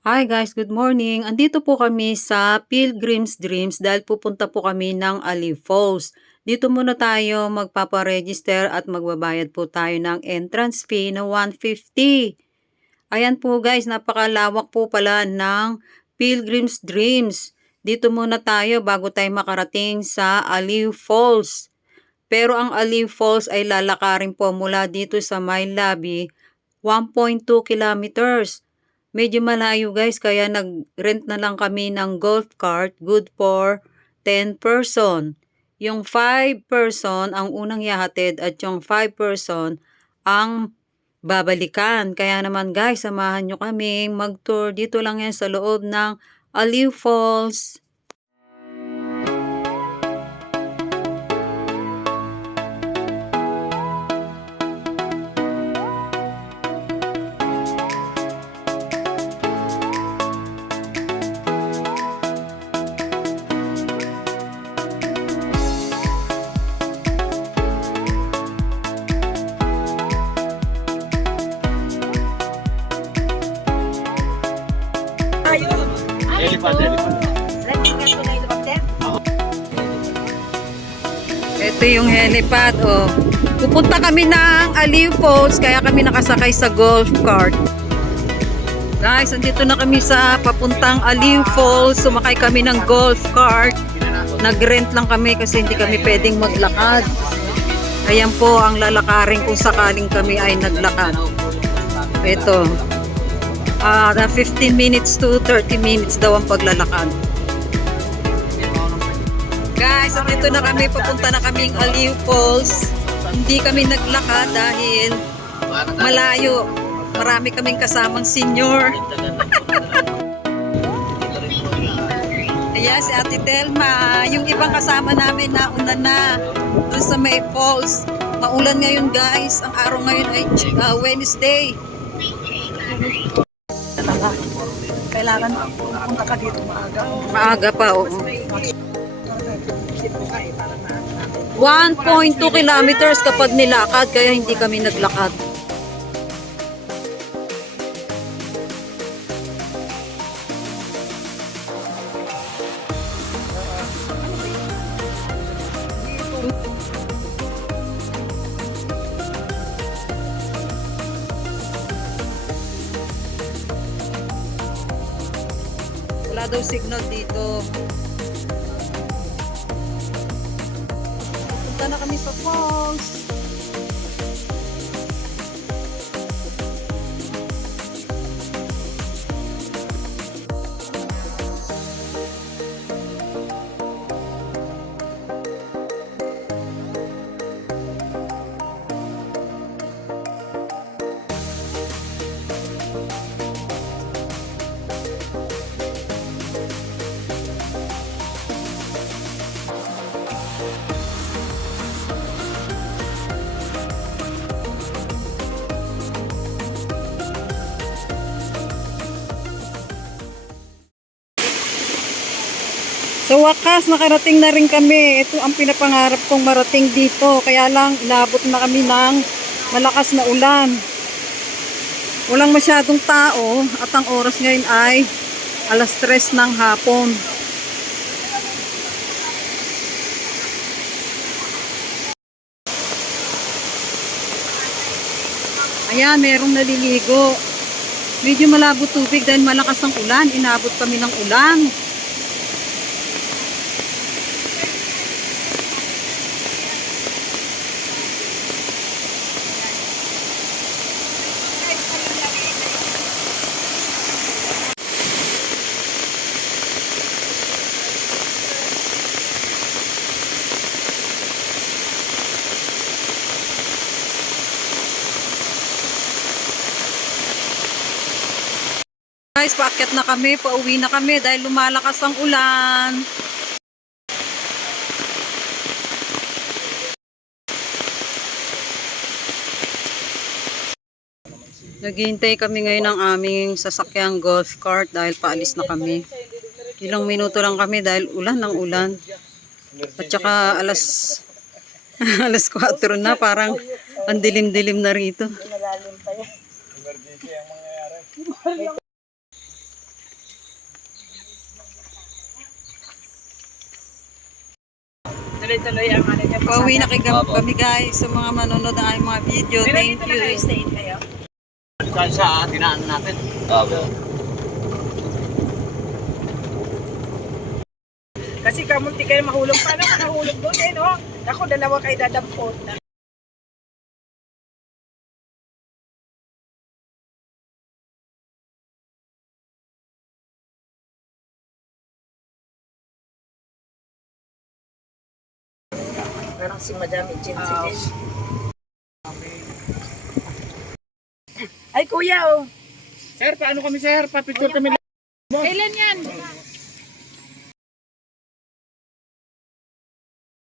Hi guys, good morning. Andito po kami sa Pilgrim's Dreams dahil pupunta po kami ng Aliw Falls. Dito muna tayo magpaparegister at magbabayad po tayo ng entrance fee na 150. Ayan po guys, napakalawak po pala ng Pilgrim's Dreams. Dito muna tayo bago tayo makarating sa Aliw Falls. Pero ang Aliw Falls ay lalakarin po mula dito sa My Lobby, 1.2 kilometers. Medyo malayo guys, kaya nag-rent na lang kami ng golf cart, good for 10 person. Yung 5 person ang unang yahatid at yung 5 person ang babalikan. Kaya naman guys, samahan nyo kaming mag-tour. Dito lang yan sa loob ng Aliw Falls. Ito yung helipad, oh. Pupunta kami ng Aliw Falls, kaya kami nakasakay sa golf cart. Guys, andito na kami sa papuntang Aliw Falls. Sumakay kami ng golf cart. Nag-rent lang kami kasi hindi kami pwedeng maglakad. Ayan po ang lalakarin kung sakaling kami ay naglakad. Ito. 15 minutes to 30 minutes daw ang paglalakad. Guys, andito na kami, papunta na kaming Aliw Falls. Hindi kami naglakad dahil malayo. Marami kaming kasamang senior. Ayan, si Ate Telma. Yung ibang kasama namin nauna na doon sa May Falls. Maulan ngayon guys. Ang araw ngayon ay Wednesday. Kailangan pumunta ka dito maaga. Maaga pa, oo. 1.2 kilometers kapag nilakad, kaya hindi kami naglakad. Wala daw signal dito. Punta na kami sa falls. Sa wakas, nakarating na rin kami. Ito ang pinapangarap kong marating dito. Kaya lang, inabot na kami ng malakas na ulan. Walang masyadong tao at ang oras ngayon ay 3:00 ng hapon. Ayan, merong naliligo. Medyo malabo tubig dahil malakas ang ulan. Inabot kami ng ulan. Guys, paakyat na kami, pauwi na kami dahil lumalakas ang ulan. Naghihintay kami ngayon ng aming sasakyang golf cart dahil paalis na kami. Ilang minuto lang kami dahil ulan ng ulan. At saka alas 4 na, parang ang dilim-dilim na rito. tuloy-tuloy ang ano niya. Pauwi na kami guys sa mga manonood ng aming mga video. Pero Thank dito na kayo, you. stay kayo. Dahil sa dinaan natin. Kasi kamunti kayo mahulog. Paano ka nahulog doon eh, no? Ako, dalawa kayo dadampot na. Parang si Madam Agency din. Ay, kuya, oh. Sir, paano kami sir? Papicture kami. Kailan yan?